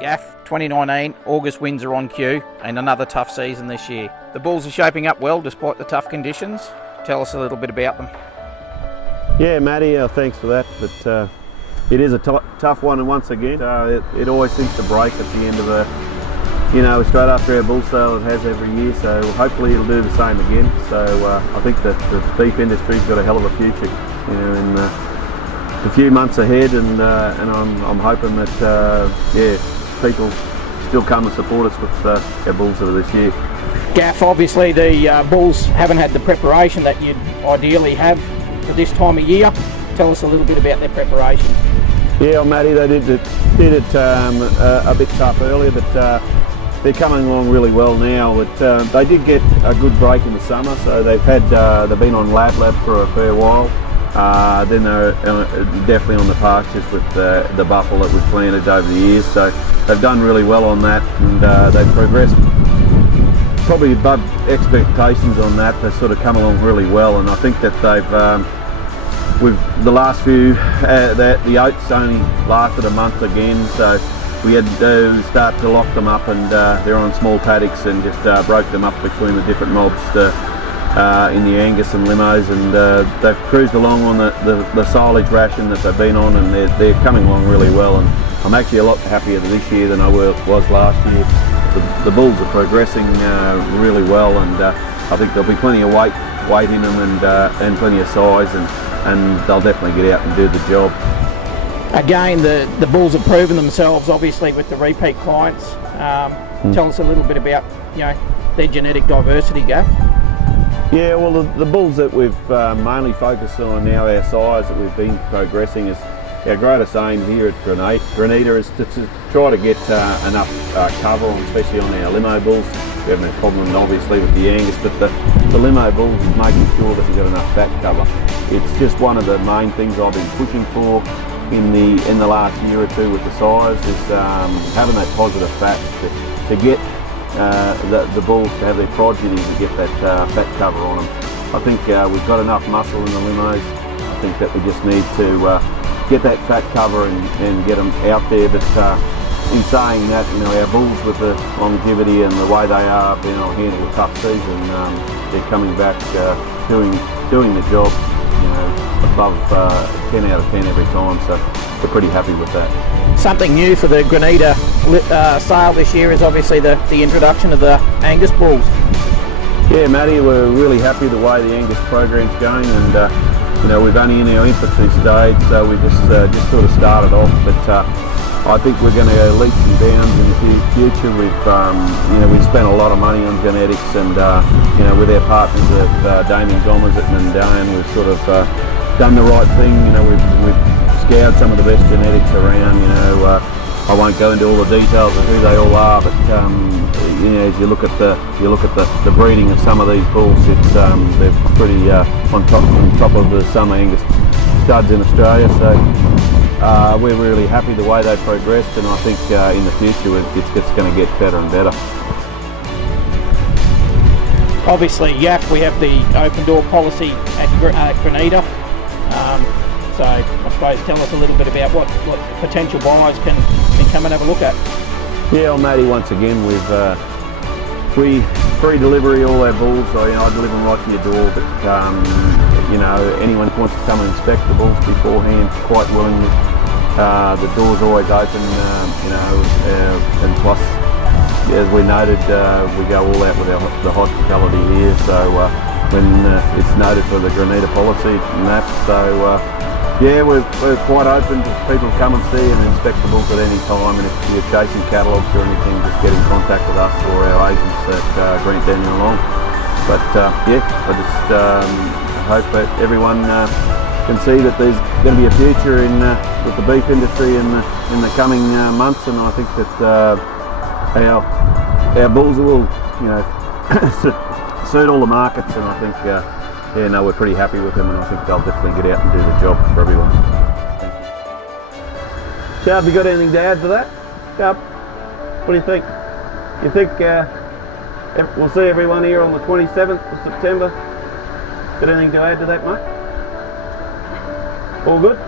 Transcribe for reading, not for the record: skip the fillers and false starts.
Gaff, 2019, August wins are on cue and another tough season this year. The bulls are shaping up well despite the tough conditions. Tell us a little bit about them. Yeah, Matty, thanks for that. But it is a tough one, and once again, it always seems to break at the end of straight after our bull sale. It has every year, so hopefully it'll do the same again. So I think that the beef industry's got a hell of a future, in the few months ahead, and I'm hoping that people still come and support us with our bulls of this year. Gaff, obviously the bulls haven't had the preparation that you'd ideally have for this time of year. Tell us a little bit about their preparation. Yeah, Matty, they did it a bit tough earlier, but they're coming along really well now. But they did get a good break in the summer, so they've been on lab for a fair while. Then they're definitely on the pastures with the buffle that was planted over the years, so they've done really well on that, and they've progressed probably above expectations on that. They've sort of come along really well, and I think that with the last few, the oats only lasted a month again, so we had to start to lock them up, and they're on small paddocks, and just broke them up between the different mobs in the Angus and limos, and they've cruised along on the silage ration that they've been on, and they're coming along really well, and I'm actually a lot happier this year than I was last year. The bulls are progressing really well, and I think there'll be plenty of weight in them, and plenty of size, and they'll definitely get out and do the job. Again, the bulls have proven themselves, obviously, with the repeat clients. Tell us a little bit about their genetic diversity, Gaff. Yeah, well, the bulls that we've mainly focused on now, our size that we've been progressing, is our greatest aim here at Granita is to try to get enough cover, especially on our limo bulls. We haven't had a problem, obviously, with the Angus, but the limo bulls is making sure that we've got enough fat cover. It's just one of the main things I've been pushing for in the last year or two with the size, is having that positive fat to get the bulls to have their progeny to get that fat cover on them. I think we've got enough muscle in the limos. I think that we just need to get that fat cover and get them out there. But in saying that, our bulls, with the longevity and the way they are, being able to handle a tough season, they're coming back doing the job, above 10 out of 10 every time. So we're pretty happy with that. Something new for the Granita sale this year is obviously the introduction of the Angus bulls. Yeah, Matty, we're really happy the way the Angus program's going, and we've only in our infancy stage, so we just sort of started off. But I think we're going to go leaps and bounds in the future. We've spent a lot of money on genetics, and with our partners at Damien Gommers at Mundane, we've sort of done the right thing. We've scoured some of the best genetics around. I won't go into all the details of who they all are, but as you look at the breeding of some of these bulls, they're pretty on top of the summer Angus studs in Australia. So we're really happy the way they've progressed, and I think in the future it's just going to get better and better. Obviously, we have the open door policy at Granita. So I suppose tell us a little bit about what potential buyers can come and have a look at. Yeah, well, Matty, once again, we've free delivery all our bulls. So, I deliver them right to your door, but anyone who wants to come and inspect the bulls beforehand, quite willingly. The door's always open, and plus, as we noted, we go all out with the hospitality here. So when it's noted for the Granita policy and that, so we're quite open to people come and see and inspect the bulls at any time. And if you're chasing catalogues or anything, just get in contact with us or our agents at Grant Daniel Long. But I just hope that everyone can see that there's going to be a future with the beef industry in the coming months, and I think that our bulls will suit all the markets, and I think we're pretty happy with them, and I think they'll definitely get out and do the job for everyone. Thank you. Shab, you got anything to add to that? Shab, what do you think? You think we'll see everyone here on the 27th of September? Got anything to add to that, mate? All good?